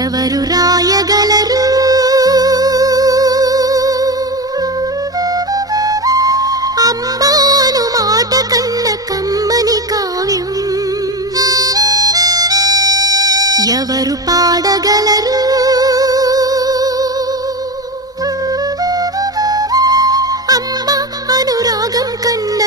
ఎవరు రాయగలరు అమ్మాను మాట కన్న కమ్మని కావ్యం ఎవరు పాడగలరు అమ్మ అనురాగం కన్న